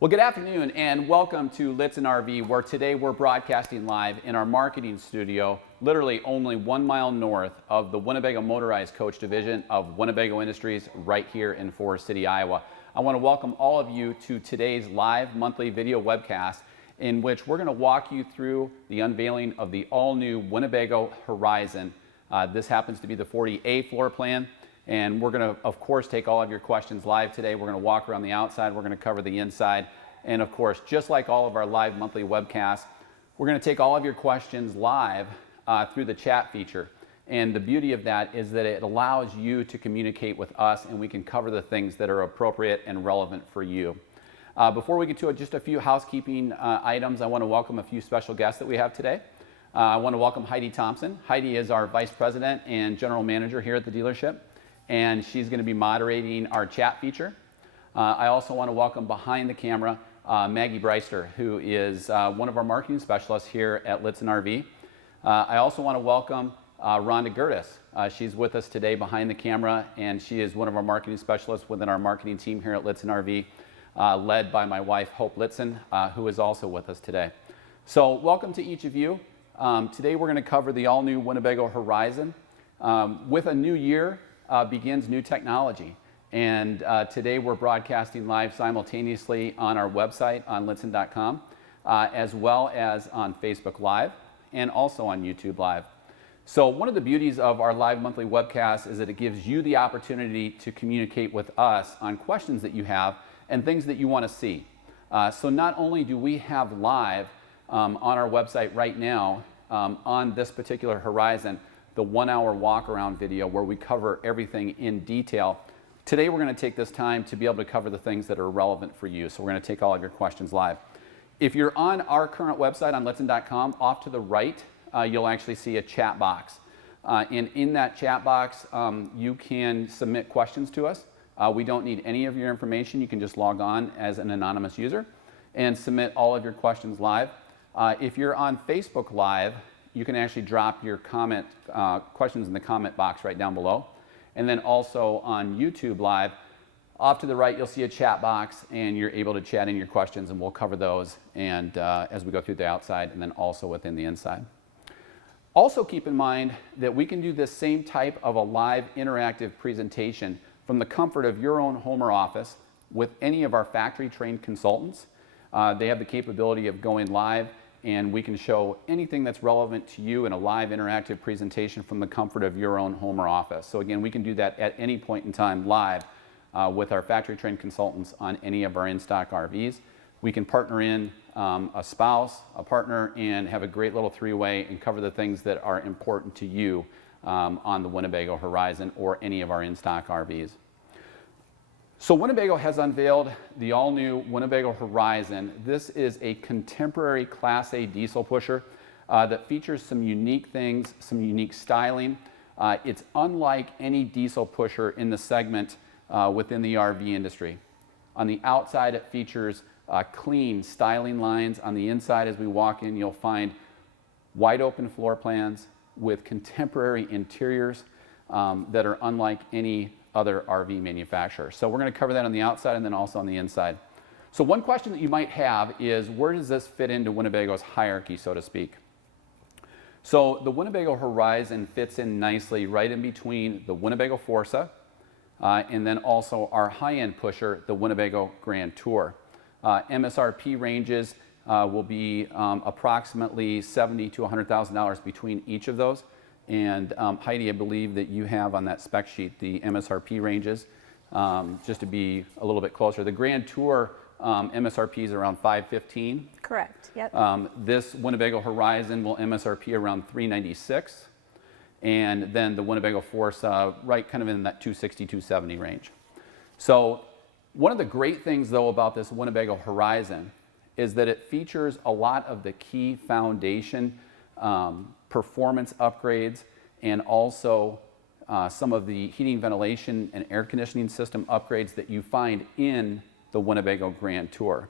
Well, good afternoon and welcome to Lichtsinn RV, where today we're broadcasting live in our marketing studio, literally only 1 mile north of the Winnebago Motorized Coach Division of Winnebago Industries right here in Forest City, Iowa. I want to welcome all of you to today's live monthly video webcast in which we're going to walk you through the unveiling of the all-new Winnebago Horizon. This happens to be the 40A floor plan. And we're going to, of course, take all of your questions live today. We're going to walk around the outside. We're going to cover the inside. And, of course, just like all of our live monthly webcasts, we're going to take all of your questions live through the chat feature. And the beauty of that is that it allows you to communicate with us, and we can cover the things that are appropriate and relevant for you. Before we get to it, just a few housekeeping items. I want to welcome a few special guests that we have today. I want to welcome Heidi Thompson. Heidi is our Vice President and General Manager here at the dealership, and she's going to be moderating our chat feature. I also want to welcome behind the camera Maggie Breister, who is one of our marketing specialists here at Lichtsinn RV. I also want to welcome Rhonda Gertis. She's with us today behind the camera, and she is one of our marketing specialists within our marketing team here at Lichtsinn RV, led by my wife, Hope Litson, who is also with us today. So welcome to each of you. Today we're going to cover the all-new Winnebago Horizon. With a new year, begins new technology, and today we're broadcasting live simultaneously on our website on lichtsinn.com, as well as on Facebook Live and also on YouTube Live. So one of the beauties of our live monthly webcast is that it gives you the opportunity to communicate with us on questions that you have and things that you want to see. So not only do we have live on our website right now on this particular Horizon the 1-hour walk-around video where we cover everything in detail. Today we're going to take this time to be able to cover the things that are relevant for you. So we're going to take all of your questions live. If you're on our current website on lichtsinn.com, off to the right, you'll actually see a chat box. And in that chat box, you can submit questions to us. We don't need any of your information. You can just log on as an anonymous user and submit all of your questions live. If you're on Facebook Live, you can actually drop your comment questions in the comment box right down below. And then also on YouTube Live, off to the right, you'll see a chat box, and you're able to chat in your questions, and we'll cover those and as we go through the outside and then also within the inside. Also keep in mind that we can do this same type of a live interactive presentation from the comfort of your own home or office with any of our factory-trained consultants. They have the capability of going live, and we can show anything that's relevant to you in a live interactive presentation from the comfort of your own home or office. So again, we can do that at any point in time live with our factory-trained consultants on any of our in-stock RVs. We can partner in a spouse, a partner, and have a great little three-way and cover the things that are important to you on the Winnebago Horizon or any of our in-stock RVs. So Winnebago has unveiled the all-new Winnebago Horizon. This is a contemporary Class A diesel pusher that features some unique things, some unique styling. It's unlike any diesel pusher in the segment within the RV industry. On the outside, it features clean styling lines. On the inside, as we walk in, you'll find wide open floor plans with contemporary interiors that are unlike any other RV manufacturer. So we're going to cover that on the outside and then also on the inside. So one question that you might have is, where does this fit into Winnebago's hierarchy, so to speak? So the Winnebago Horizon fits in nicely right in between the Winnebago Forza and then also our high-end pusher, the Winnebago Grand Tour. MSRP ranges will be approximately $70,000 to $100,000 between each of those. And Heidi, I believe that you have on that spec sheet the MSRP ranges, just to be a little bit closer. The Grand Tour MSRP is around $515,000. Correct, yep. This Winnebago Horizon will MSRP around $396,000. And then the Winnebago Forza, right kind of in that $260,000, $270,000 range. So one of the great things, though, about this Winnebago Horizon is that it features a lot of the key foundation performance upgrades and also some of the heating, ventilation, and air conditioning system upgrades that you find in the Winnebago Grand Tour.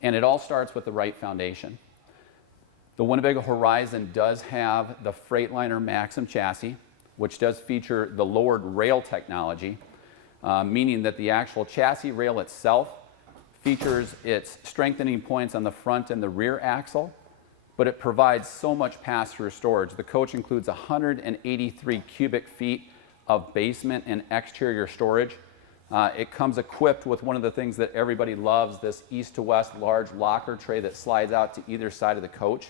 And it all starts with the right foundation. The Winnebago Horizon does have the Freightliner Maxum Chassis, which does feature the lowered rail technology, meaning that the actual chassis rail itself features its strengthening points on the front and the rear axle, but it provides so much pass-through storage. The coach includes 183 cubic feet of basement and exterior storage. It comes equipped with one of the things that everybody loves, this east to west large locker tray that slides out to either side of the coach.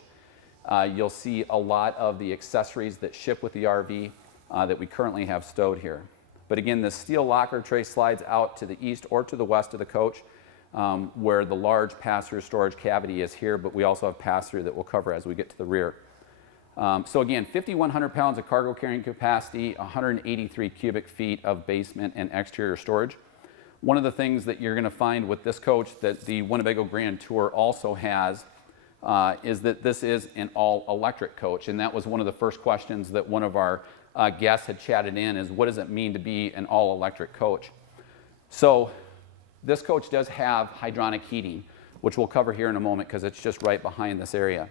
You'll see a lot of the accessories that ship with the RV that we currently have stowed here. But again, the steel locker tray slides out to the east or to the west of the coach, where the large pass-through storage cavity is here, but we also have pass-through that we'll cover as we get to the rear. So again, 5,100 pounds of cargo carrying capacity, 183 cubic feet of basement and exterior storage. One of the things that you're going to find with this coach that the Winnebago Grand Tour also has is that this is an all-electric coach, and that was one of the first questions that one of our guests had chatted in, is what does it mean to be an all-electric coach? So this coach does have hydronic heating, which we'll cover here in a moment because it's just right behind this area.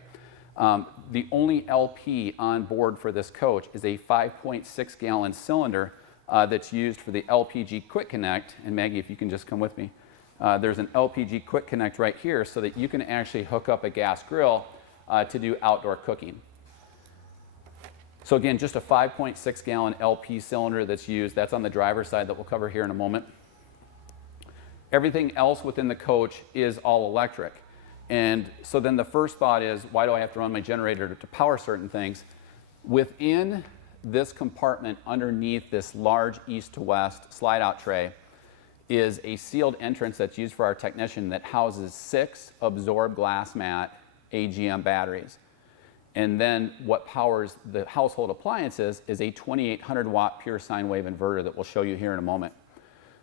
The only LP on board for this coach is a 5.6 gallon cylinder that's used for the LPG Quick Connect. And Maggie, if you can just come with me. There's an LPG Quick Connect right here so that you can actually hook up a gas grill to do outdoor cooking. So again, just a 5.6 gallon LP cylinder that's used. That's on the driver's side that we'll cover here in a moment. Everything else within the coach is all electric. And so then the first thought is, why do I have to run my generator to power certain things? Within this compartment underneath this large east to west slide out tray is a sealed entrance that's used for our technician that houses 6 absorbed glass mat AGM batteries. And then what powers the household appliances is a 2800 watt pure sine wave inverter that we'll show you here in a moment.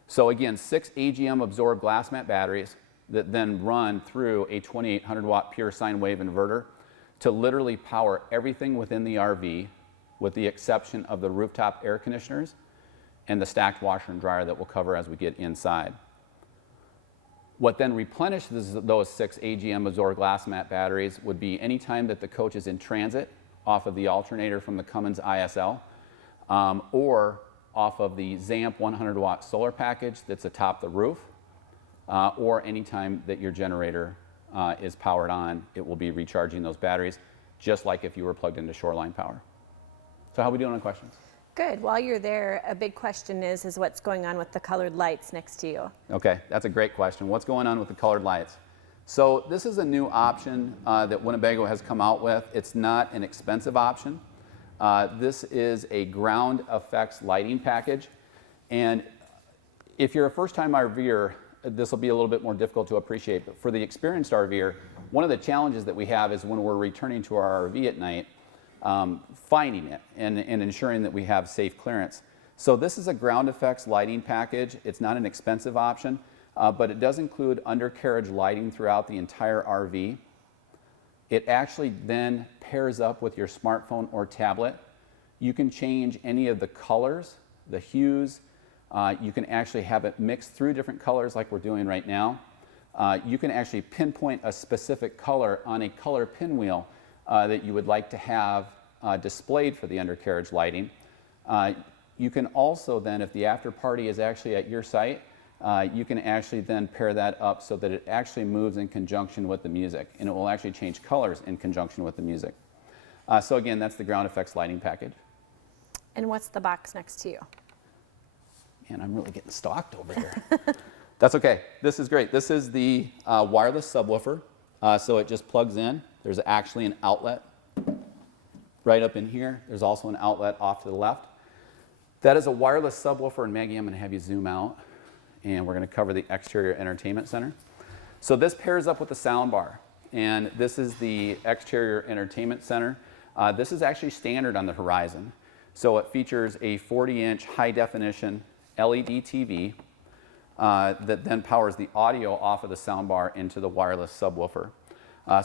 So again, 6 AGM absorbed glass mat batteries that then run through a 2800 watt pure sine wave inverter to literally power everything within the RV, with the exception of the rooftop air conditioners and the stacked washer and dryer that we'll cover as we get inside. What then replenishes those 6 AGM absorbed glass mat batteries would be any time that the coach is in transit off of the alternator from the Cummins ISL, or off of the ZAMP 100 watt solar package that's atop the roof, or anytime that your generator is powered on, it will be recharging those batteries, just like if you were plugged into Shoreline power. So how are we doing on questions? Good. While you're there, a big question is what's going on with the colored lights next to you? Okay, that's a great question. What's going on with the colored lights? So this is a new option that Winnebago has come out with. It's not an expensive option. This is a ground effects lighting package. And if you're a first-time RVer, this will be a little bit more difficult to appreciate, but for the experienced RVer, one of the challenges that we have is when we're returning to our RV at night, finding it and ensuring that we have safe clearance. So this is a ground effects lighting package. It's not an expensive option, but it does include undercarriage lighting throughout the entire RV. It actually then pairs up with your smartphone or tablet. You can change any of the colors, the hues. You can actually have it mixed through different colors like we're doing right now. You can actually pinpoint a specific color on a color pinwheel that you would like to have displayed for the undercarriage lighting. You can also then, if the after party is actually at your site, you can actually then pair that up so that it actually moves in conjunction with the music, and it will actually change colors in conjunction with the music. So again, that's the ground effects lighting package. And what's the box next to you? Man, I'm really getting stalked over here. That's okay. This is great. This is the wireless subwoofer. So it just plugs in. There's actually an outlet right up in here. There's also an outlet off to the left. That is a wireless subwoofer, and Maggie, I'm going to have you zoom out, and we're going to cover the exterior entertainment center. So this pairs up with the sound bar, and this is the exterior entertainment center. This is actually standard on the Horizon. So it features a 40-inch high-definition LED TV that then powers the audio off of the soundbar into the wireless subwoofer.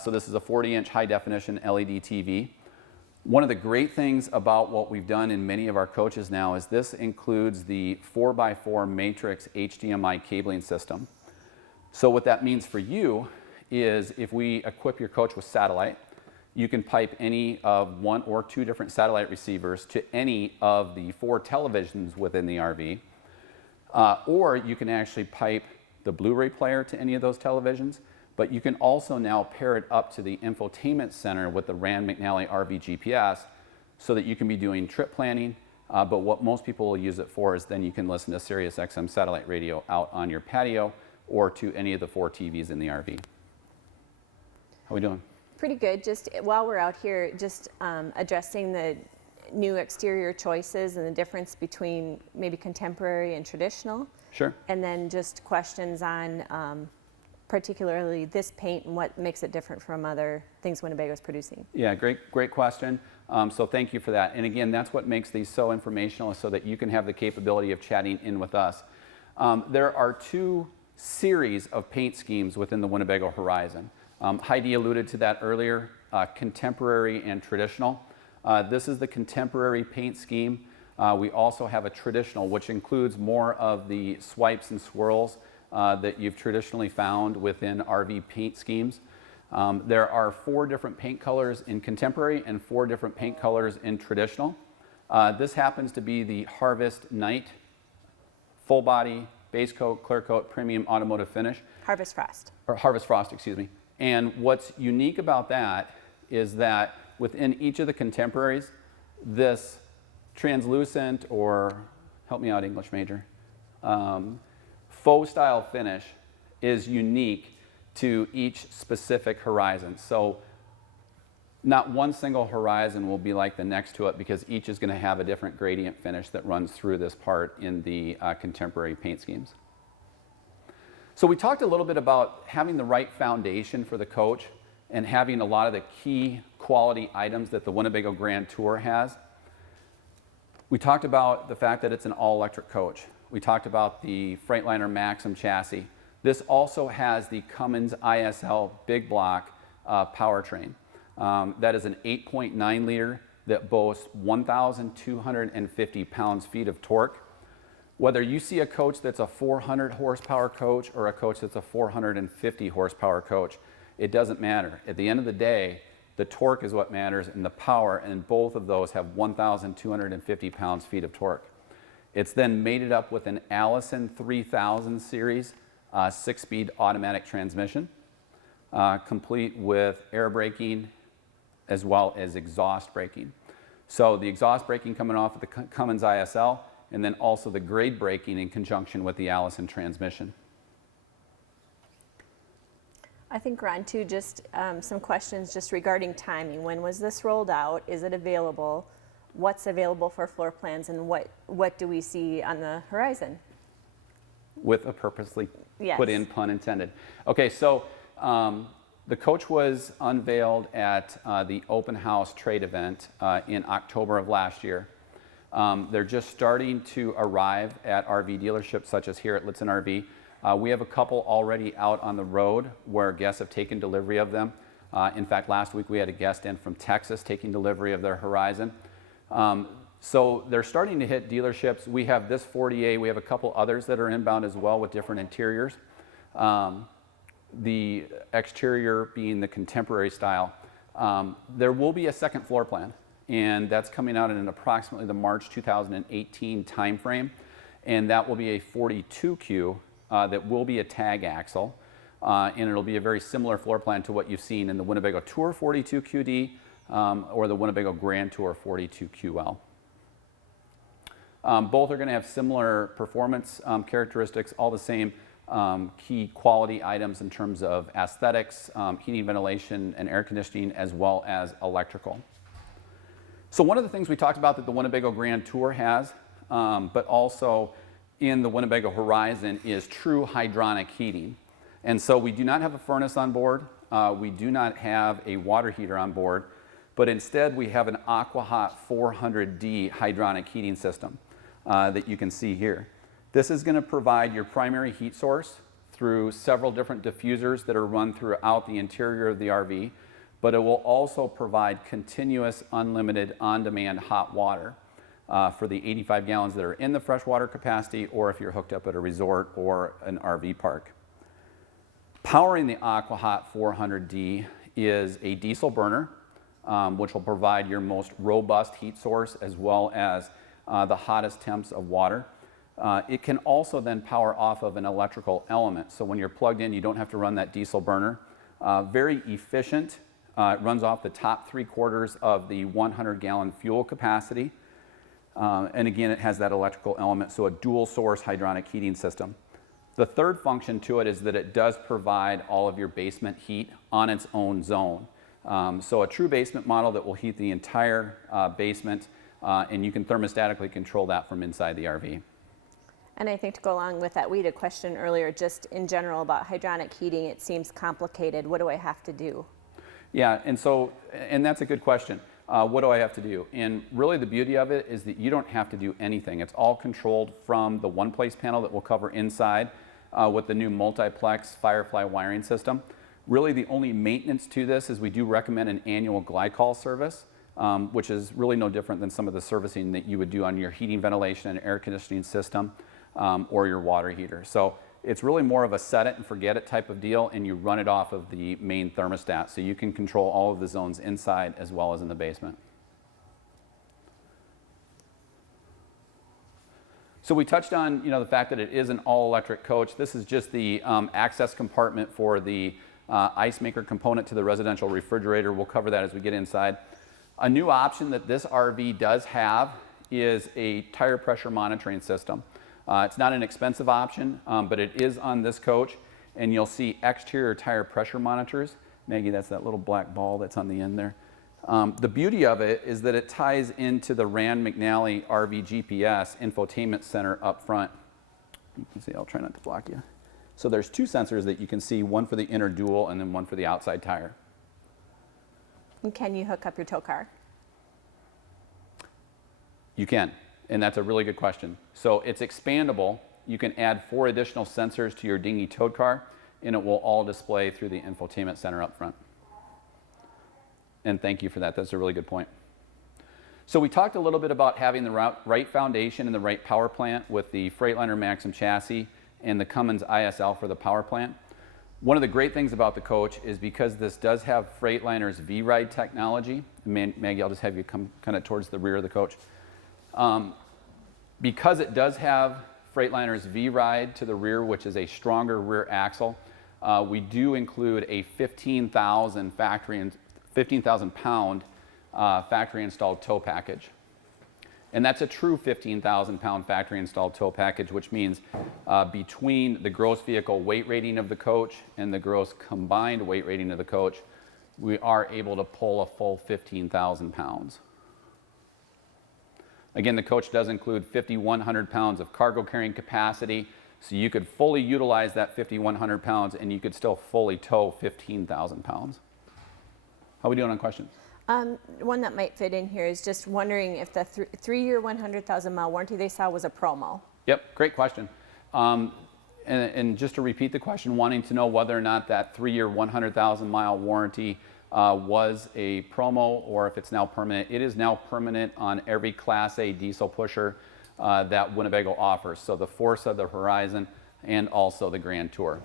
So this is a 40-inch high-definition LED TV. One of the great things about what we've done in many of our coaches now is this includes the 4x4 matrix HDMI cabling system. So what that means for you is if we equip your coach with satellite, you can pipe any of 1 or 2 different satellite receivers to any of the 4 televisions within the RV. Or you can actually pipe the Blu-ray player to any of those televisions, but you can also now pair it up to the infotainment center with the Mcnally Rv Gps so that you can be doing trip planning, but what most people will use it for is then you can listen to Sirius XM satellite radio out on your patio or to any of the 4 TVs in the RV. How we doing? Pretty good. Just while we're out here, just addressing the new exterior choices and the difference between maybe contemporary and traditional. Sure. And then just questions on particularly this paint and what makes it different from other things Winnebago is producing. Yeah, great question. So thank you for that. And again, that's what makes these so informational, so that you can have the capability of chatting in with us. There are 2 series of paint schemes within the Winnebago Horizon. Heidi alluded to that earlier, contemporary and traditional. This is the contemporary paint scheme. We also have a traditional, which includes more of the swipes and swirls that you've traditionally found within RV paint schemes. There are 4 different paint colors in contemporary and 4 different paint colors in traditional. This happens to be the Harvest Night full body, base coat, clear coat, premium automotive finish. Harvest Frost. Or Harvest Frost, excuse me. And what's unique about that is that within each of the contemporaries, this translucent, or help me out, English major, faux style finish is unique to each specific horizon. So not one single horizon will be like the next to it, because each is going to have a different gradient finish that runs through this part in the contemporary paint schemes. So we talked a little bit about having the right foundation for the coach and having a lot of the key quality items that the Winnebago Grand Tour has. We talked about the fact that it's an all-electric coach. We talked about the Freightliner Maxum chassis. This also has the Cummins ISL big block powertrain. That is an 8.9 liter that boasts 1,250 pounds-feet of torque. Whether you see a coach that's a 400 horsepower coach or a coach that's a 450 horsepower coach, it doesn't matter. At the end of the day, the torque is what matters, and the power, and both of those have 1,250 pounds-feet of torque. It's then mated up with an Allison 3000 series 6-speed automatic transmission, complete with air braking as well as exhaust braking. So the exhaust braking coming off of the Cummins ISL, and then also the grade braking in conjunction with the Allison transmission. I think we're on to just some questions just regarding timing. When was this rolled out? Is it available? What's available for floor plans, and what do we see on the horizon? With a purposely Yes. put in pun intended. Okay, so the coach was unveiled at the open house trade event in October of last year. They're just starting to arrive at RV dealerships such as here at Lichtsinn RV. We have a couple already out on the road where guests have taken delivery of them. In fact, last week we had a guest in from Texas taking delivery of their Horizon. So they're starting to hit dealerships. We have this 40A. We have a couple others that are inbound as well with different interiors. The exterior being the contemporary style. There will be a second floor plan, and that's coming out in approximately the March 2018 timeframe, and that will be a 42Q that will be a tag axle, and it'll be a very similar floor plan to what you've seen in the Winnebago Tour 42QD or the Winnebago Grand Tour 42QL. Both are going to have similar performance characteristics, all the same key quality items in terms of aesthetics, heating, ventilation, and air conditioning, as well as electrical. So one of the things we talked about that the Winnebago Grand Tour has, but also in the Winnebago Horizon, is true hydronic heating. And so we do not have a furnace on board. We do not have a water heater on board, but instead we have an AquaHot 400D hydronic heating system that you can see here. This is going to provide your primary heat source through several different diffusers that are run throughout the interior of the RV, but it will also provide continuous, unlimited, on-demand hot water for the 85 gallons that are in the freshwater capacity, or if you're hooked up at a resort or an RV park. Powering the AquaHot 400D is a diesel burner, which will provide your most robust heat source as well as the hottest temps of water. It can also then power off of an electrical element. So when you're plugged in, you don't have to run that diesel burner. Very efficient. It runs off the top 3/4 of the 100-gallon fuel capacity. And again, it has that electrical element, so a dual source hydronic heating system. The third function to it is that it does provide all of your basement heat on its own zone. So a true basement model that will heat the entire basement, and you can thermostatically control that from inside the RV. And I think to go along with that, we had a question earlier just in general about hydronic heating. It seems complicated. What do I have to do? Yeah, and that's a good question. What do I have to do? And really the beauty of it is that you don't have to do anything. It's all controlled from the one-place panel that we'll cover inside with the new multiplex Firefly wiring system. Really the only maintenance to this is we do recommend an annual glide call service, which is really no different than some of the servicing that you would do on your heating, ventilation, and air conditioning system or your water heater. So it's really more of a set it and forget it type of deal, and you run it off of the main thermostat. So you can control all of the zones inside as well as in the basement. So we touched on the fact that it is an all-electric coach. This is just the access compartment for the ice maker component to the residential refrigerator. We'll cover that as we get inside. A new option that this RV does have is a tire pressure monitoring system. It's not an expensive option, but it is on this coach, and you'll see exterior tire pressure monitors. Maggie, that's that little black ball that's on the end there. The beauty of it is that it ties into the Mcnally Rv Gps infotainment center up front. You can see, I'll try not to block you. So there's two sensors that you can see, one for the inner dual and then one for the outside tire. And can you hook up your tow car? You can, and that's a really good question. So it's expandable. You can add 4 additional sensors to your dinghy towed car, and it will all display through the infotainment center up front. And thank you for that. That's a really good point. So we talked a little bit about having the right foundation and the right power plant with the Freightliner Maxum Chassis and the Cummins ISL for the power plant. One of the great things about the coach is because this does have Freightliner's V-Ride technology. Maggie, I'll just have you come kind of towards the rear of the coach. Because it does have Freightliner's V-Ride to the rear, which is a stronger rear axle, we do include a 15,000 pound factory installed tow package. And that's a true 15,000 pound factory installed tow package, which means between the gross vehicle weight rating of the coach and the gross combined weight rating of the coach, we are able to pull a full 15,000 pounds. Again, the coach does include 5,100 pounds of cargo carrying capacity, so you could fully utilize that 5,100 pounds and you could still fully tow 15,000 pounds. How are we doing on questions? One that might fit in here is just wondering if the 3-year 100,000 mile warranty they saw was a promo. Yep, great question. And just to repeat the question, wanting to know whether or not that 3-year 100,000 mile warranty was a promo or if it's now permanent. It is now permanent on every Class A diesel pusher that Winnebago offers. So the Forza, the Horizon, and also the Grand Tour.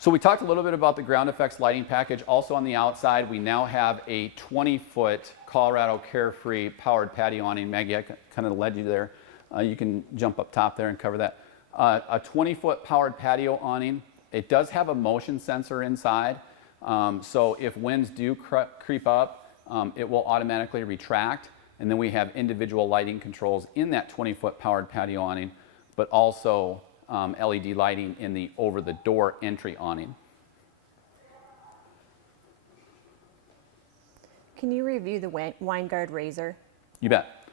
So we talked a little bit about the ground effects lighting package. Also on the outside, we now have a 20-foot Colorado Carefree powered patio awning. Maggie, I kind of led you there. You can jump up top there and cover that. A 20-foot powered patio awning. It does have a motion sensor inside. So if winds do creep up, it will automatically retract. And then we have individual lighting controls in that 20-foot powered patio awning, but also LED lighting in the over-the-door entry awning. Can you review the Winegard Razor? You bet.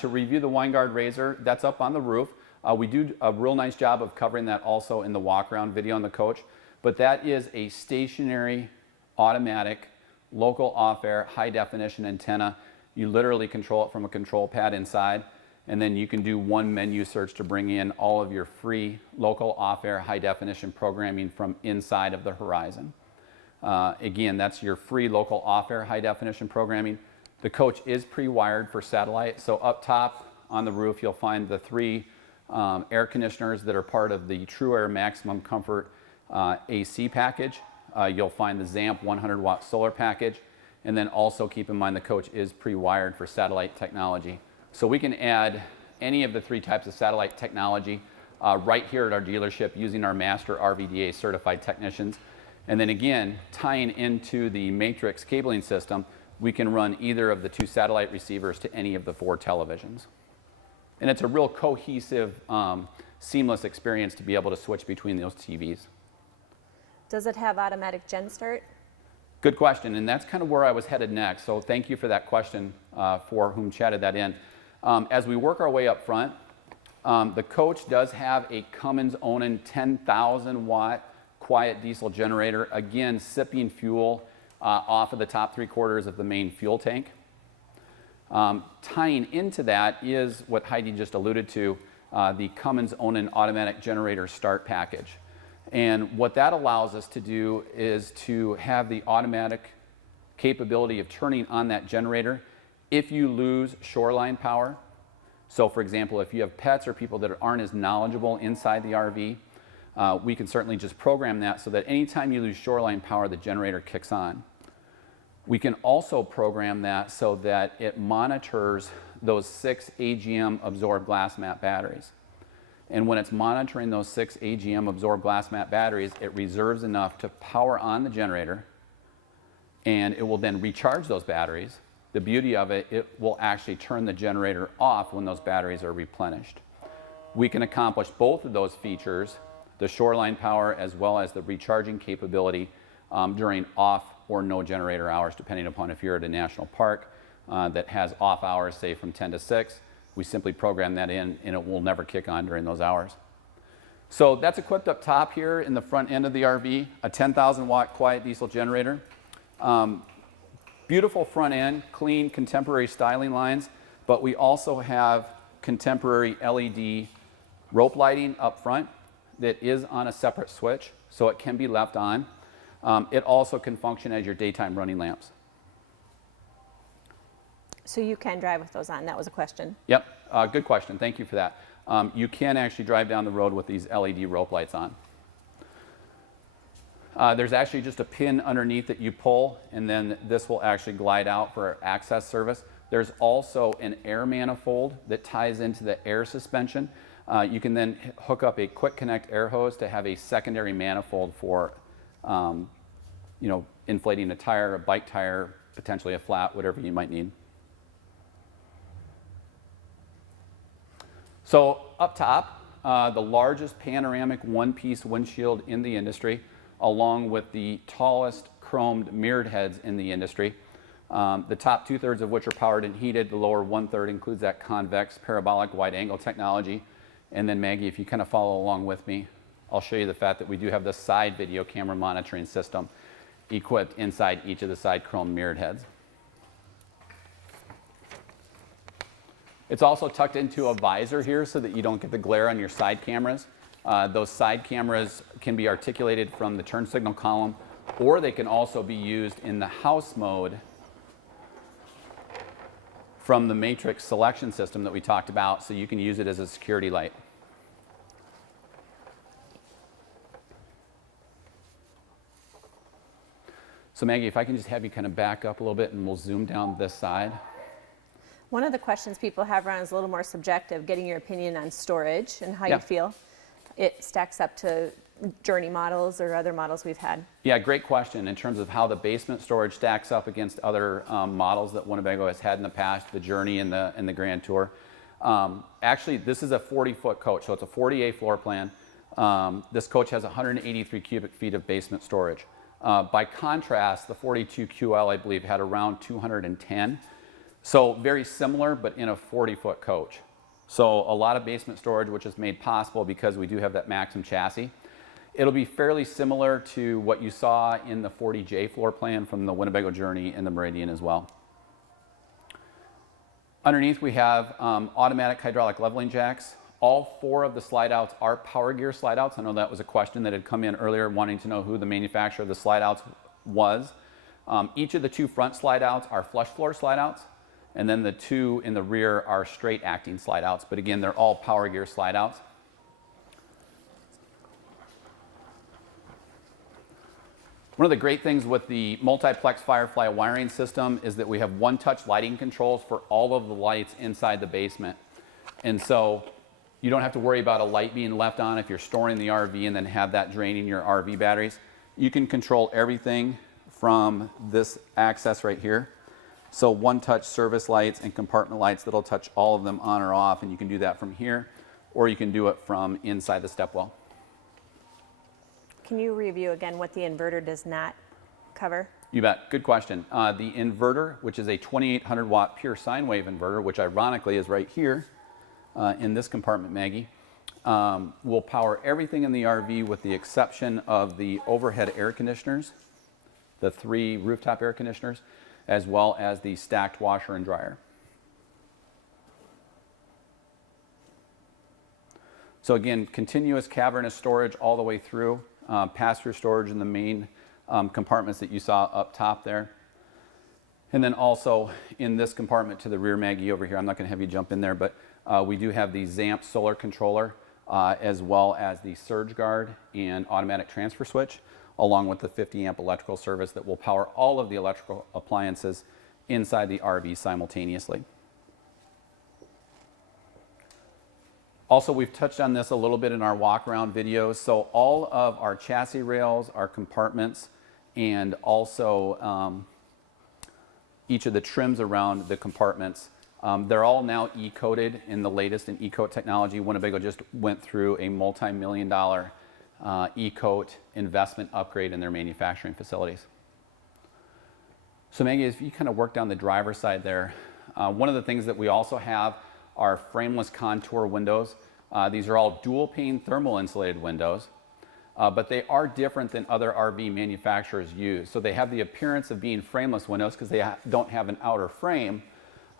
To review the Winegard Razor, that's up on the roof. We do a real nice job of covering that also in the walk-around video on the coach. But that is a stationary, automatic, local off-air, high-definition antenna. You literally control it from a control pad inside. And then you can do one menu search to bring in all of your free local off-air high definition programming from inside of the Horizon. Again, that's your free local off-air high definition programming. The coach is pre-wired for satellite. So up top on the roof, you'll find the 3 air conditioners that are part of the True Air Maximum Comfort AC package. You'll find the ZAMP 100 watt solar package. And then also keep in mind the coach is pre-wired for satellite technology. So we can add any of the 3 types of satellite technology right here at our dealership using our master RVDA certified technicians. And then again, tying into the matrix cabling system, we can run either of the 2 satellite receivers to any of the 4 televisions. And it's a real cohesive, seamless experience to be able to switch between those TVs. Does it have automatic gen start? Good question, and that's kind of where I was headed next. So thank you for that question for whom chatted that in. As we work our way up front, the coach does have a Cummins Onan 10,000 watt quiet diesel generator, again sipping fuel off of the top 3/4 of the main fuel tank. Tying into that is what Heidi just alluded to, the Cummins Onan automatic generator start package. And what that allows us to do is to have the automatic capability of turning on that generator if you lose shoreline power. So for example, if you have pets or people that aren't as knowledgeable inside the RV, we can certainly just program that so that anytime you lose shoreline power, the generator kicks on. We can also program that so that it monitors those 6 AGM absorbed glass mat batteries. And when it's monitoring those 6 AGM absorbed glass mat batteries, it reserves enough to power on the generator, and it will then recharge those batteries. The beauty of it, it will actually turn the generator off when those batteries are replenished. We can accomplish both of those features, the shoreline power as well as the recharging capability, during off or no generator hours, depending upon if you're at a national park that has off hours, say from 10 to 6. We simply program that in and it will never kick on during those hours. So that's equipped up top here in the front end of the RV, a 10,000 watt quiet diesel generator. Beautiful front end, clean contemporary styling lines, but we also have contemporary LED rope lighting up front that is on a separate switch, so it can be left on. It also can function as your daytime running lamps. So you can drive with those on, that was a question. Yep, good question, thank you for that. You can actually drive down the road with these LED rope lights on. There's actually just a pin underneath that you pull, and then this will actually glide out for access service. There's also an air manifold that ties into the air suspension. You can then hook up a quick connect air hose to have a secondary manifold for inflating a tire, a bike tire, potentially a flat, whatever you might need. So up top, the largest panoramic one-piece windshield in the industry, along with the tallest chromed mirrored heads in the industry. The top 2/3 of which are powered and heated. The lower 1/3 includes that convex parabolic wide angle technology. And then Maggie, if you kind of follow along with me, I'll show you the fact that we do have the side video camera monitoring system equipped inside each of the side chrome mirrored heads. It's also tucked into a visor here so that you don't get the glare on your side cameras. Those side cameras can be articulated from the turn signal column, or they can also be used in the house mode from the matrix selection system that we talked about, so you can use it as a security light. So Maggie, if I can just have you kind of back up a little bit and we'll zoom down this side. One of the questions people have around is a little more subjective, getting your opinion on storage and how you feel it stacks up to Journey models or other models we've had. Yeah, great question in terms of how the basement storage stacks up against other models that Winnebago has had in the past, the Journey and the Grand Tour. Actually, this is a 40-foot coach, so it's a 40A floor plan. This coach has 183 cubic feet of basement storage. By contrast, the 42 QL, I believe, had around 210. So very similar, but in a 40-foot coach. So a lot of basement storage, which is made possible because we do have that Maxum chassis. It'll be fairly similar to what you saw in the 40J floor plan from the Winnebago Journey and the Meridian as well. Underneath we have automatic hydraulic leveling jacks. All 4 of the slide outs are power gear slide outs. I know that was a question that had come in earlier wanting to know who the manufacturer of the slide outs was. Each of the 2 front slide outs are flush floor slide outs, and then the 2 in the rear are straight acting slide outs. But again, they're all power gear slide outs. One of the great things with the multiplex Firefly wiring system is that we have one-touch lighting controls for all of the lights inside the basement. And so you don't have to worry about a light being left on if you're storing the RV and then have that draining your RV batteries. You can control everything from this access right here. So one-touch service lights and compartment lights that'll touch all of them on or off, and you can do that from here, or you can do it from inside the stepwell. Can you review again what the inverter does not cover? You bet. Good question. The inverter, which is a 2800 watt pure sine wave inverter, which ironically is right here in this compartment, Maggie, will power everything in the RV with the exception of the overhead air conditioners, the 3 rooftop air conditioners, as well as the stacked washer and dryer. So again, continuous cavernous storage all the way through, pass-through storage in the main compartments that you saw up top there. And then also in this compartment to the rear, Maggie, over here, I'm not going to have you jump in there, but we do have the ZAMP solar controller, as well as the surge guard and automatic transfer switch, along with the 50 amp electrical service that will power all of the electrical appliances inside the RV simultaneously. Also, we've touched on this a little bit in our walk around videos. So all of our chassis rails, our compartments, and also each of the trims around the compartments, they're all now E-coated in the latest in E-coat technology. Winnebago just went through a multi-million-dollar E-coat investment upgrade in their manufacturing facilities. So Maggie, if you kind of work down the driver's side there, one of the things that we also have are frameless contour windows. These are all dual pane thermal insulated windows, but they are different than other RV manufacturers use. So they have the appearance of being frameless windows because they don't have an outer frame,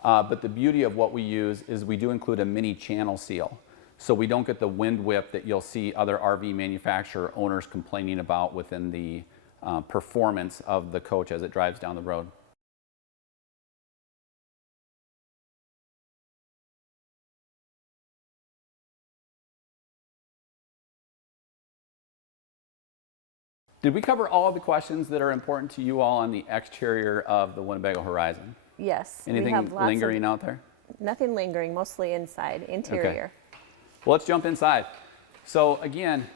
but the beauty of what we use is we do include a mini channel seal. So we don't get the wind whip that you'll see other RV manufacturer owners complaining about within the performance of the coach as it drives down the road. Did we cover all of the questions that are important to you all on the exterior of the Winnebago Horizon? Yes. Anything lingering out there? Nothing lingering, mostly inside, interior. Okay. Well, let's jump inside. So again,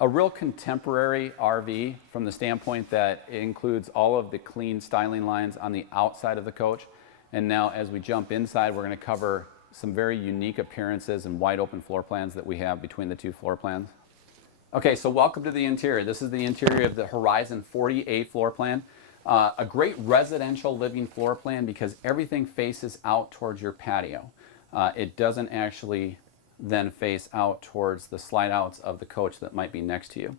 a real contemporary RV from the standpoint that it includes all of the clean styling lines on the outside of the coach. And now as we jump inside, we're going to cover some very unique appearances and wide open floor plans that we have between the two floor plans. Okay, so welcome to the interior. This is the interior of the Horizon 40A floor plan. A great residential living floor plan because everything faces out towards your patio. It doesn't actually then face out towards the slide outs of the coach that might be next to you.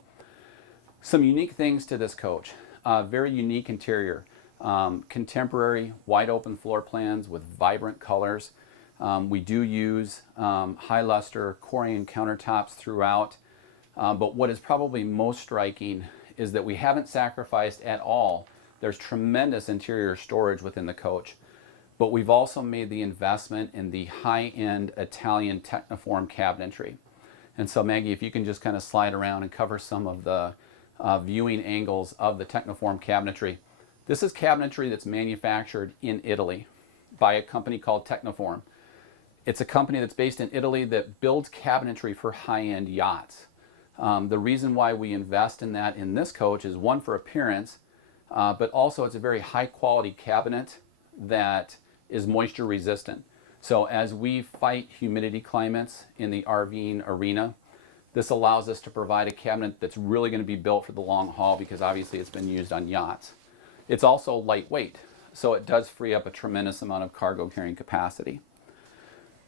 Some unique things to this coach. Very unique interior. Contemporary wide open floor plans with vibrant colors. We do use high luster Corian countertops throughout. But what is probably most striking is that we haven't sacrificed at all. There's tremendous interior storage within the coach, but we've also made the investment in the high-end Italian Techniform cabinetry. And so Maggie, if you can just kind of slide around and cover some of the viewing angles of the Techniform cabinetry. This is cabinetry that's manufactured in Italy by a company called Techniform. It's a company that's based in Italy that builds cabinetry for high-end yachts. The reason why we invest in that in this coach is one, for appearance, but also it's a very high quality cabinet that is moisture resistant. So as we fight humidity climates in the RVing arena, this allows us to provide a cabinet that's really going to be built for the long haul because obviously it's been used on yachts. It's also lightweight, so it does free up a tremendous amount of cargo carrying capacity.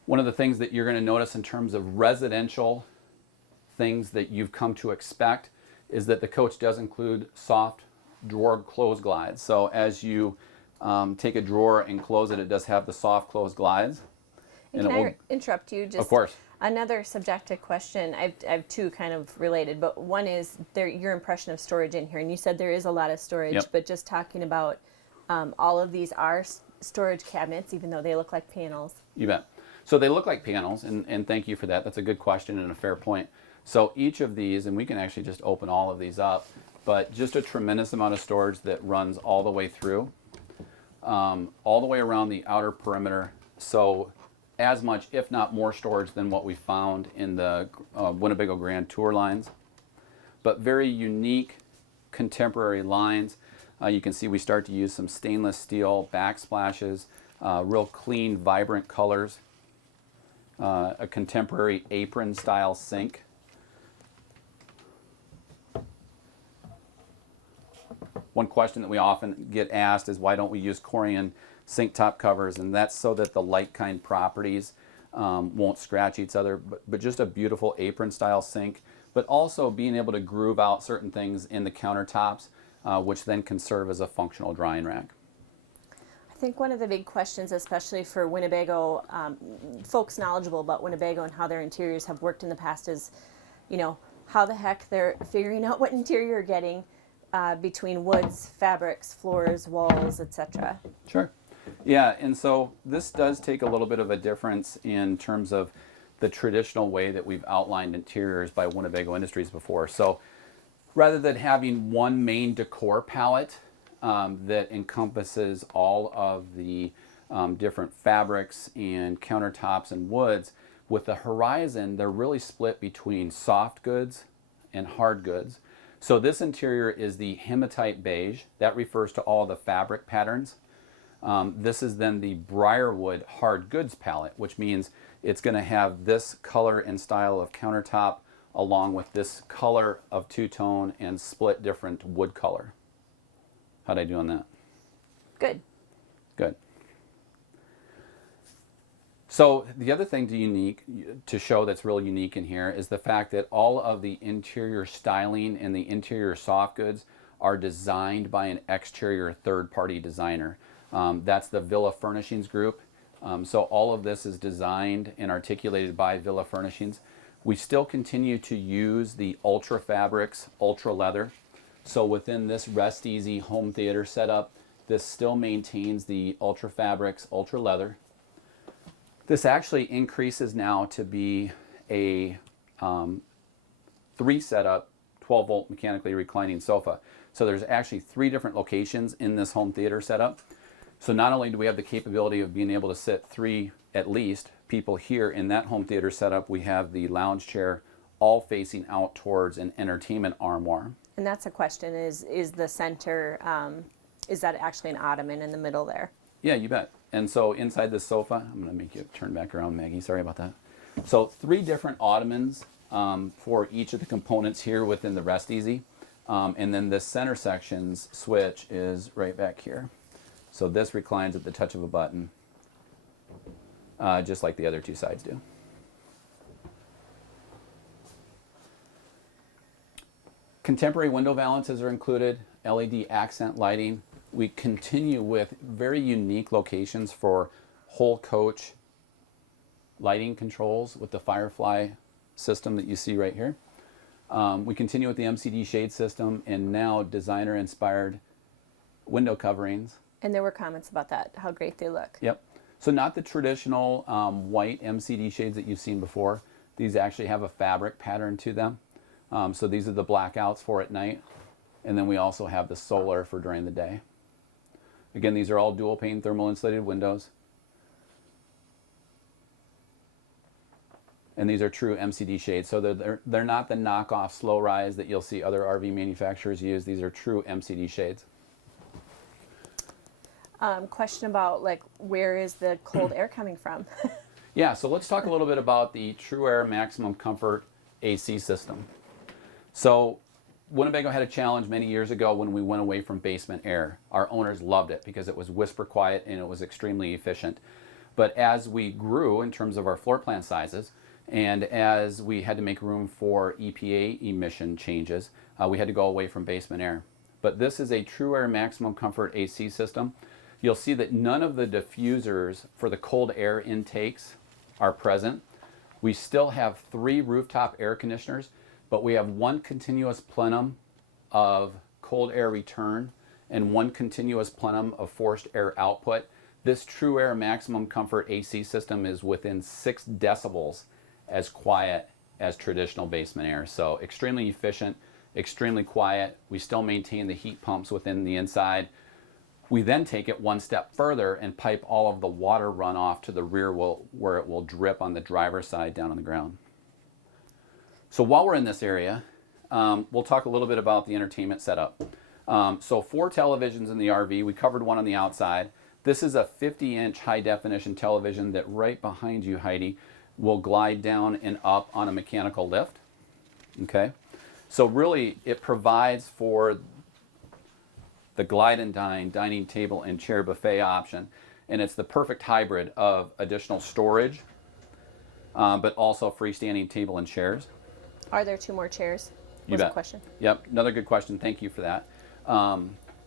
One of the things that you're going to notice in terms of residential things that you've come to expect is that the coach does include soft drawer close glides. So as you take a drawer and close it, it does have the soft close glides. And can I interrupt you? Just of course. Another subjective question. I have two kind of related, but one is your impression of storage in here. And you said there is a lot of storage, Yep. but just talking about all of these are storage cabinets, even though they look like panels. You bet. So they look like panels, and thank you for that. That's a good question and a fair point. So each of these, and we can actually just open all of these up, but just a tremendous amount of storage that runs all the way through, all the way around the outer perimeter. So as much, if not more storage than what we found in the Winnebago Grand Tour lines. But very unique contemporary lines. You can see we start to use some stainless steel backsplashes, real clean, vibrant colors, a contemporary apron style sink. One question that we often get asked is why don't we use Corian sink top covers, and that's so that the light kind properties won't scratch each other, but just a beautiful apron style sink, but also being able to groove out certain things in the countertops, which then can serve as a functional drying rack. I think one of the big questions, especially for Winnebago, folks knowledgeable about Winnebago and how their interiors have worked in the past is, you know, how the heck they're figuring out what interior you're getting between woods, fabrics, floors, walls, etc. Sure. Yeah, and so this does take a little bit of a difference in terms of the traditional way that we've outlined interiors by Winnebago Industries before. So rather than having one main decor palette that encompasses all of the different fabrics and countertops and woods, with the Horizon, they're really split between soft goods and hard goods. So this interior is the hematite beige. That refers to all the fabric patterns. This is then the briarwood hard goods palette, which means it's going to have this color and style of countertop along with this color of two-tone and split different wood color. How'd I do on that? Good. Good. So the other thing to show that's really unique in here is the fact that all of the interior styling and the interior soft goods are designed by an exterior third-party designer. That's the Villa Furnishings group. So all of this is designed and articulated by Villa Furnishings. We still continue to use the Ultra Fabrics, Ultra Leather. So within this Rest Easy home theater setup, this still maintains the Ultra Fabrics, Ultra Leather. This actually increases now to be a 3 setup, 12 volt mechanically reclining sofa. So there's actually 3 different locations in this home theater setup. So not only do we have the capability of being able to sit 3 at least people here in that home theater setup, we have the lounge chair all facing out towards an entertainment armoire. And that's a question, is the center, is that actually an ottoman in the middle there? Yeah, you bet. And so inside this sofa, I'm going to make you turn back around, Maggie. Sorry about that. So 3 different ottomans for each of the components here within the Rest Easy. And then the center section's switch is right back here. So this reclines at the touch of a button, just like the other 2 sides do. Contemporary window valances are included, LED accent lighting. We continue with very unique locations for whole coach lighting controls with the Firefly system that you see right here. We continue with the Mcd Shade system and now designer-inspired window coverings. And there were comments about that, how great they look. Yep. So not the traditional white Mcd shades that you've seen before. These actually have a fabric pattern to them. So these are the blackouts for at night. And then we also have the solar for during the day. Again, these are all dual pane thermal insulated windows. And these are true Mcd shades. So they're not the knockoff slow rise that you'll see other RV manufacturers use. These are true Mcd shades. Question about, like, where is the cold air coming from? Yeah, so let's talk a little bit about the True Air Maximum Comfort AC system. So Winnebago had a challenge many years ago when we went away from basement air. Our owners loved it because it was whisper quiet and it was extremely efficient. But as we grew in terms of our floor plan sizes, and as we had to make room for EPA emission changes, we had to go away from basement air. But this is a True Air Maximum Comfort AC system. You'll see that none of the diffusers for the cold air intakes are present. We still have 3 rooftop air conditioners, but we have 1 continuous plenum of cold air return and 1 continuous plenum of forced air output. This True Air Maximum Comfort AC system is within 6 decibels as quiet as traditional basement air. So extremely efficient, extremely quiet. We still maintain the heat pumps within the inside. We then take it one step further and pipe all of the water runoff to the rear where it will drip on the driver's side down on the ground. So while we're in this area, we'll talk a little bit about the entertainment setup. So 4 televisions in the RV. We covered one on the outside. This is a 50-inch high-definition television that right behind you, Heidi, will glide down and up on a mechanical lift. Okay, so really it provides for the Glide Dine dining table and chair buffet option, and it's the perfect hybrid of additional storage, but also freestanding table and chairs. Are there 2 more chairs? You bet. A question. Yep, another good question. Thank you for that.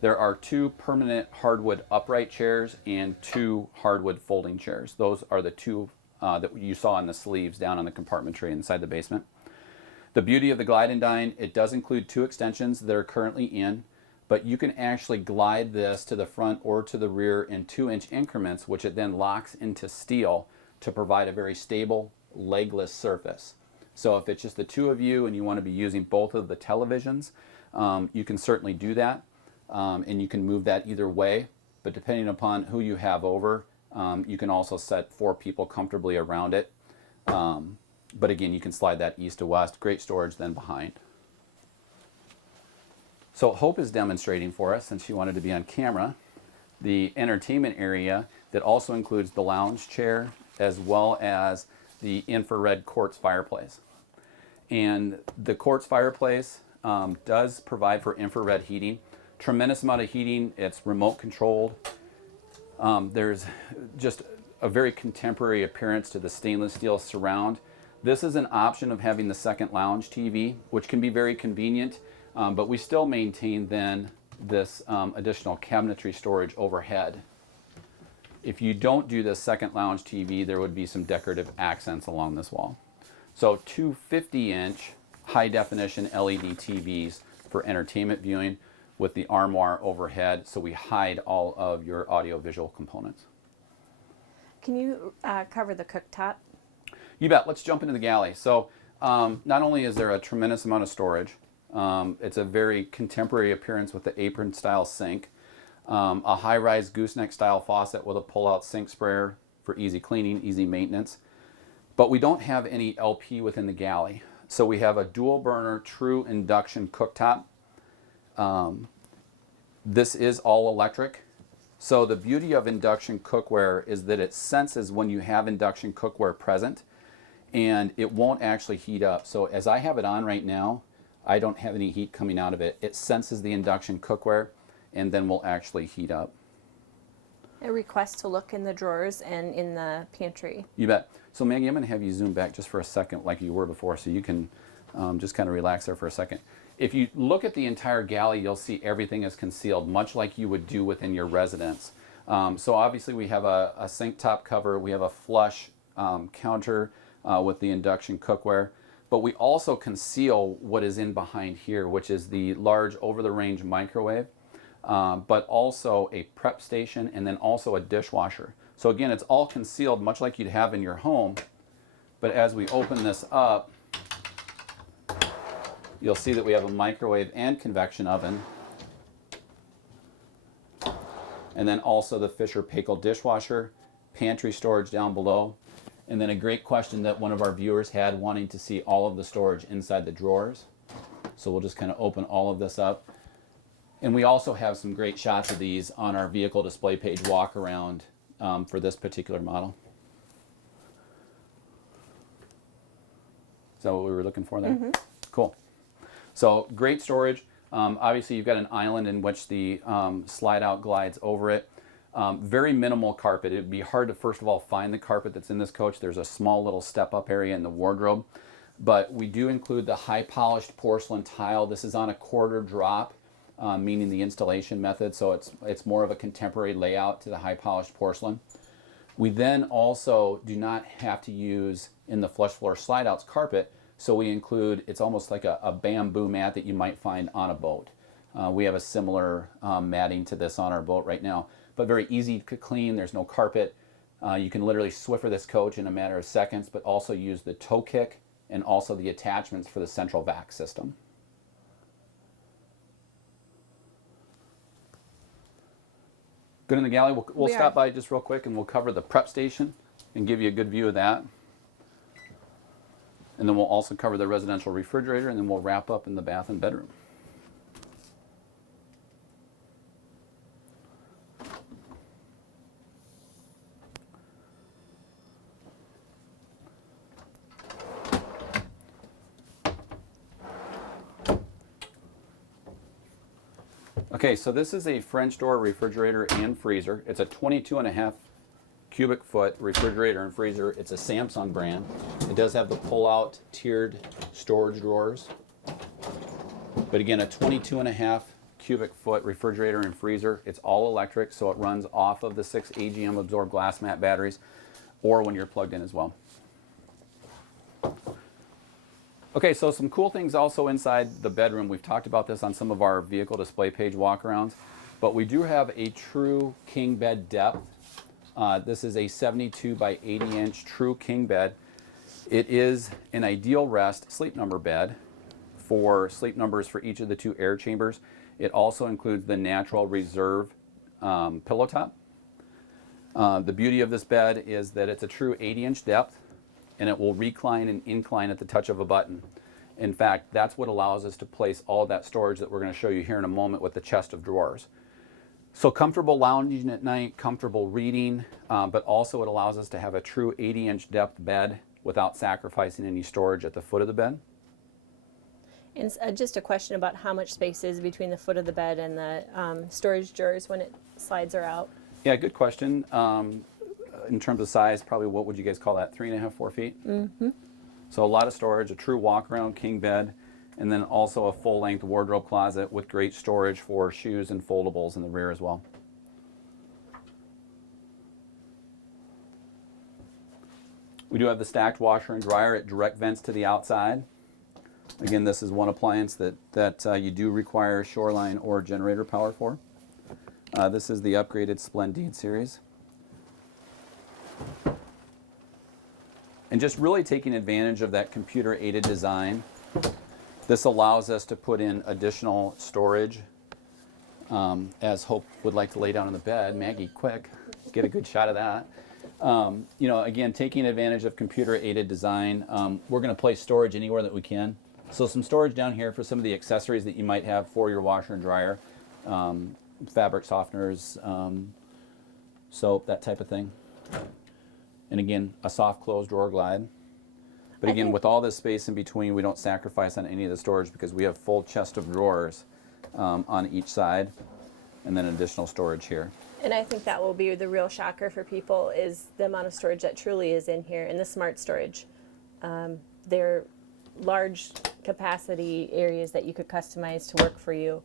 There are 2 permanent hardwood upright chairs and 2 hardwood folding chairs. Those are the 2 that you saw in the sleeves down on the compartment tray inside the basement. The beauty of the Glide Dine, it does include 2 extensions that are currently in, but you can actually glide this to the front or to the rear in 2-inch increments, which it then locks into steel to provide a very stable, legless surface. So if it's just the 2 of you and you want to be using both of the televisions, you can certainly do that, and you can move that either way, but depending upon who you have over, you can also set 4 people comfortably around it. But again, you can slide that east to west. Great storage then behind. So Hope is demonstrating for us, since she wanted to be on camera, the entertainment area that also includes the lounge chair as well as the infrared quartz fireplace. And the quartz fireplace does provide for infrared heating. Tremendous amount of heating. It's remote controlled. There's just a very contemporary appearance to the stainless steel surround. This is an option of having the second lounge TV, which can be very convenient. But we still maintain then this additional cabinetry storage overhead. If you don't do this second lounge TV, there would be some decorative accents along this wall. So 2 50-inch high-definition LED TVs for entertainment viewing with the armoire overhead, so we hide all of your audio-visual components. Can you cover the cooktop? You bet. Let's jump into the galley. So not only is there a tremendous amount of storage, it's a very contemporary appearance with the apron style sink, a high-rise gooseneck style faucet with a pull-out sink sprayer for easy cleaning, easy maintenance. But we don't have any LP within the galley. So we have a dual burner true induction cooktop. This is all electric. So the beauty of induction cookware is that it senses when you have induction cookware present, and it won't actually heat up. So as I have it on right now, I don't have any heat coming out of it. It senses the induction cookware and then will actually heat up. A request to look in the drawers and in the pantry. You bet. So Maggie, I'm going to have you zoom back just for a second like you were before, so you can just kind of relax there for a second. If you look at the entire galley, you'll see everything is concealed, much like you would do within your residence. So obviously we have a sink top cover, we have a flush counter with the induction cookware, but we also conceal what is in behind here, which is the large over-the-range microwave, but also a prep station and then also a dishwasher. So again, it's all concealed much like you'd have in your home, but as we open this up, you'll see that we have a microwave and convection oven, and then also the Fisher-Paykel dishwasher, pantry storage down below, and then a great question that one of our viewers had, wanting to see all of the storage inside the drawers. So we'll just kind of open all of this up. And we also have some great shots of these on our vehicle display page walk around for this particular model. Is that what we were looking for there? Mm-hmm. Cool. So great storage. Obviously you've got an island in which the slide out glides over it. Very minimal carpet. It would be hard to first of all find the carpet that's in this coach. There's a small little step up area in the wardrobe, but we do include the high polished porcelain tile. This is on a quarter drop, meaning the installation method, so it's more of a contemporary layout to the high polished porcelain. We then also do not have to use in the flush floor slide outs carpet, so we include, it's almost like a bamboo mat that you might find on a boat. We have a similar matting to this on our boat right now, but very easy to clean. There's no carpet. You can literally Swiffer this coach in a matter of seconds, but also use the toe kick and also the attachments for the central vac system. Good in the galley. We'll We stop are. by just real quick and we'll cover the prep station and give you a good view of that. And then we'll also cover the residential refrigerator, and then we'll wrap up in the bath and bedroom. Okay, so this is a French door refrigerator and freezer. It's a 22.5 cubic foot refrigerator and freezer. It's a Samsung brand. It does have the pull-out tiered storage drawers. But again, a 22.5 cubic foot refrigerator and freezer. It's all electric, so it runs off of the 6 AGM absorbed glass mat batteries, or when you're plugged in as well. Okay, so some cool things also inside the bedroom. We've talked about this on some of our vehicle display page walkarounds, but we do have a true king bed depth. This is a 72 by 80 inch true king bed. It is an ideal rest sleep number bed for sleep numbers for each of the 2 air chambers. It also includes the natural reserve pillow top. The beauty of this bed is that it's a true 80 inch depth, and it will recline and incline at the touch of a button. In fact, that's what allows us to place all of that storage that we're going to show you here in a moment with the chest of drawers. So comfortable lounging at night, comfortable reading, but also it allows us to have a true 80 inch depth bed without sacrificing any storage at the foot of the bed. And just a question about how much space is between the foot of the bed and the storage drawers when it slides her out. Yeah, good question. In terms of size, probably what would you guys call that? 3.5, 4 feet? Mm-hmm. So a lot of storage, a true walk-around king bed, and then also a full-length wardrobe closet with great storage for shoes and foldables in the rear as well. We do have the stacked washer and dryer. It direct vents to the outside. Again, this is one appliance that you do require shoreline or generator power for. This is the upgraded Splendide series. And just really taking advantage of that computer-aided design. This allows us to put in additional storage. As Hope would like to lay down in the bed. Maggie, quick, get a good shot of that. You know, again, taking advantage of computer-aided design. We're going to place storage anywhere that we can. So some storage down here for some of the accessories that you might have for your washer and dryer. Fabric softeners, soap, that type of thing. And again, a soft closed drawer glide. But again, with all this space in between, we don't sacrifice on any of the storage because we have full chest of drawers on each side, and then additional storage here. And I think that will be the real shocker for people is the amount of storage that truly is in here in the smart storage. They're large capacity areas that you could customize to work for you.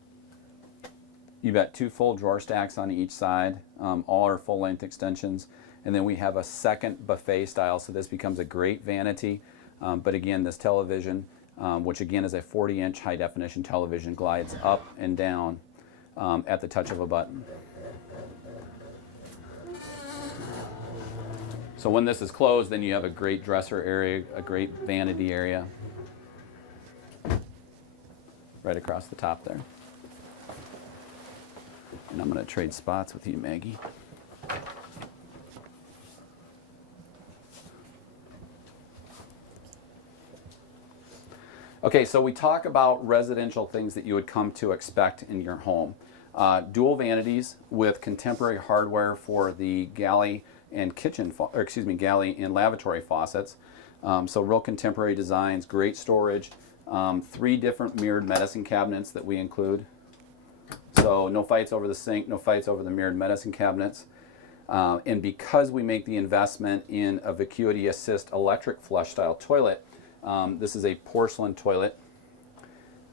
You've got 2 full drawer stacks on each side, all are full length extensions. And then we have a second buffet style, so this becomes a great vanity. But again, this television, which again is a 40-inch high definition television, glides up and down at the touch of a button. So when this is closed, then you have a great dresser area, a great vanity area right across the top there. And I'm going to trade spots with you, Maggie. Okay, so we talk about residential things that you would come to expect in your home. Dual vanities with contemporary hardware for the galley and galley and lavatory faucets. So real contemporary designs, great storage. 3 different mirrored medicine cabinets that we include. So no fights over the sink, no fights over the mirrored medicine cabinets. And because we make the investment in a vacuity assist electric flush style toilet, this is a porcelain toilet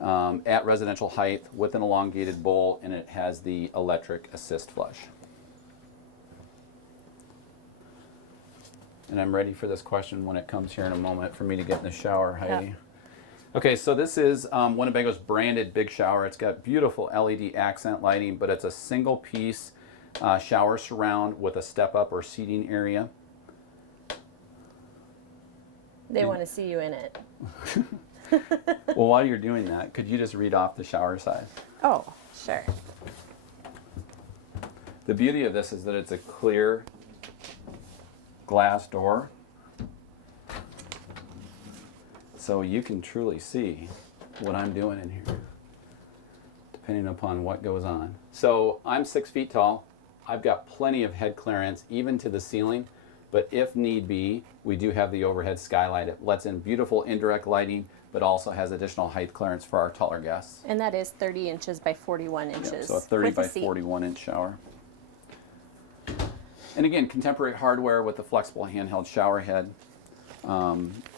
at residential height with an elongated bowl, and it has the electric assist flush. And I'm ready for this question when it comes here in a moment for me to get in the shower, Heidi. Yeah. Okay, so this is Winnebago's branded big shower. It's got beautiful LED accent lighting, but it's a single piece shower surround with a step up or seating area. They want to see you in it. Well, while you're doing that, could you just read off the shower size? Oh, sure. The beauty of this is that it's a clear glass door, so you can truly see what I'm doing in here, depending upon what goes on. So I'm 6 feet tall. I've got plenty of head clearance, even to the ceiling, but if need be, we do have the overhead skylight. It lets in beautiful indirect lighting, but also has additional height clearance for our taller guests. And that is 30 inches by 41 inches. Yep, so a 30 with by a seat. 41 inch shower. And again, contemporary hardware with the flexible handheld shower head. A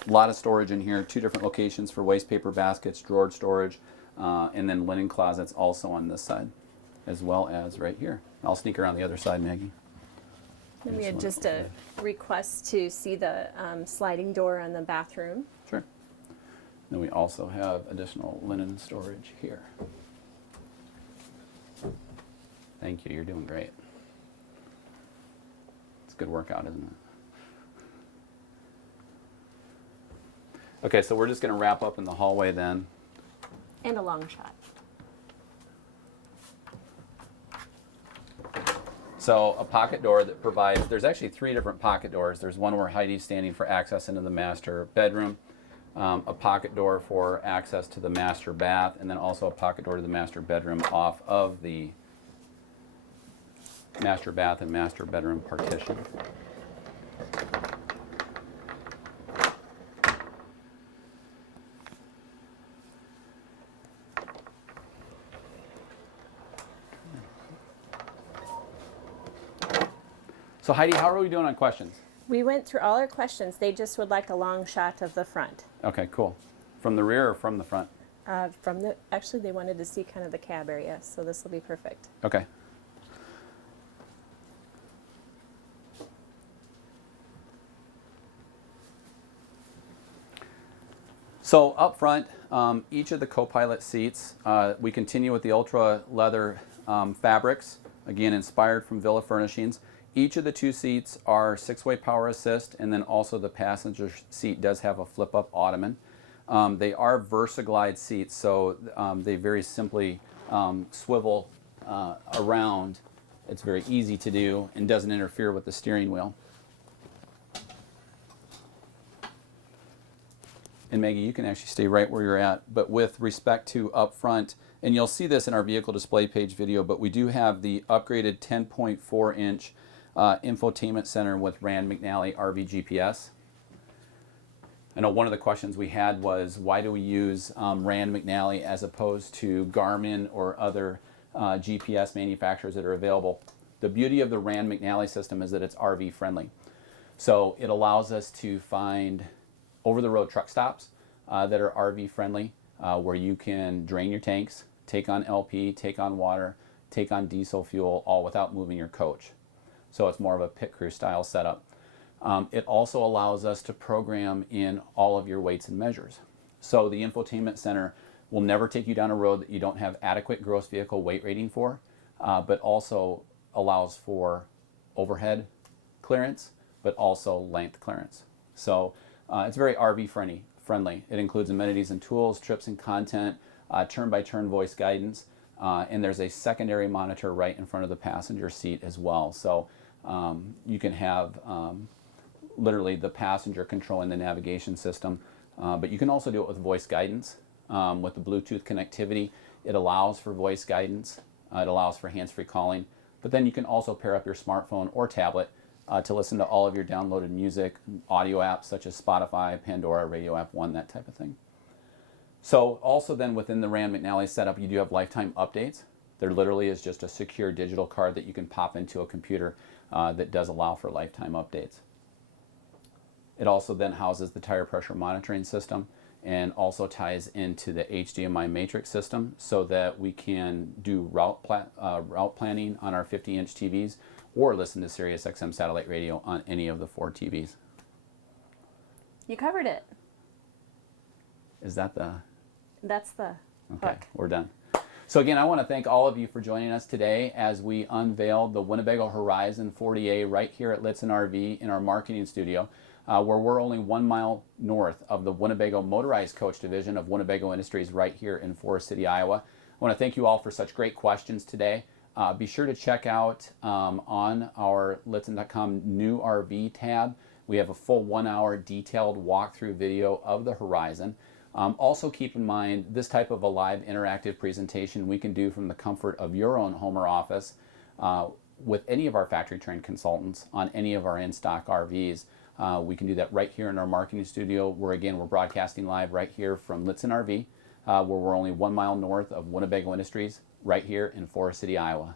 lot of storage in here, 2 different locations for waste paper baskets, drawer storage, and then linen closets also on this side, as well as right here. I'll sneak around the other side, Maggie. And we had just a request to see the sliding door on the bathroom. Sure. Then we also have additional linen storage here. Thank you, you're doing great. It's a good workout, isn't it? Okay, so we're just going to wrap up in the hallway then. And a long shot. So a pocket door that provides, there's actually 3 different pocket doors. There's one where Heidi's standing for access into the master bedroom, a pocket door for access to the master bath, and then also a pocket door to the master bedroom off of the master bath and master bedroom partition. So Heidi, how are we doing on questions? We went through all our questions. They just would like a long shot of the front. Okay, cool. From the rear or from the front? Actually, they wanted to see kind of the cab area, so this will be perfect. Okay. So up front, each of the co-pilot seats, we continue with the ultra leather fabrics, again inspired from Villa Furnishings. Each of the 2 seats are 6-way power assist, and then also the passenger seat does have a flip-up ottoman. They are VersaGlide seats, so they very simply swivel around. It's very easy to do and doesn't interfere with the steering wheel. And Maggie, you can actually stay right where you're at, but with respect to up front, and you'll see this in our vehicle display page video, but we do have the upgraded 10.4 inch infotainment center with Mcnally Rv Gps. I know one of the questions we had was, why do we use Mcnally as opposed to Garmin or other GPS manufacturers that are available? The beauty of the Mcnally system is that it's RV friendly. So it allows us to find over-the-road truck stops that are RV friendly, where you can drain your tanks, take on LP, take on water, take on diesel fuel, all without moving your coach. So it's more of a pit crew style setup. It also allows us to program in all of your weights and measures. So the infotainment center will never take you down a road that you don't have adequate gross vehicle weight rating for, but also allows for overhead clearance, but also length clearance. So it's very RV friendly. It includes amenities and tools, trips and content, turn-by-turn voice guidance, and there's a secondary monitor right in front of the passenger seat as well. So you can have literally the passenger controlling the navigation system, but you can also do it with voice guidance. With the Bluetooth connectivity, it allows for voice guidance. It allows for hands-free calling, but then you can also pair up your smartphone or tablet to listen to all of your downloaded music, audio apps such as Spotify, Pandora, Radio App One, that type of thing. So also then within the Mcnally setup, you do have lifetime updates. There literally is just a secure digital card that you can pop into a computer that does allow for lifetime updates. It also then houses the tire pressure monitoring system and also ties into the HDMI matrix system so that we can do route planning on our 50-inch TVs or listen to Sirius XM satellite radio on any of the 4 TVs. You covered it. Is that the... That's the Okay, hook. we're done. So again, I want to thank all of you for joining us today as we unveiled the Winnebago Horizon 40A right here at Lichtsinn RV in our marketing studio, where we're only 1 mile north of the Winnebago motorized coach division of Winnebago Industries right here in Forest City, Iowa. I want to thank you all for such great questions today. Be sure to check out on our Lichtsinn.com new RV tab. We have a full 1 hour detailed walkthrough video of the Horizon. Also keep in mind this type of a live interactive presentation we can do from the comfort of your own home or office with any of our factory trained consultants on any of our in-stock RVs. We can do that right here in our marketing studio where again we're broadcasting live right here from Lichtsinn RV where we're only 1 mile north of Winnebago Industries right here in Forest City, Iowa.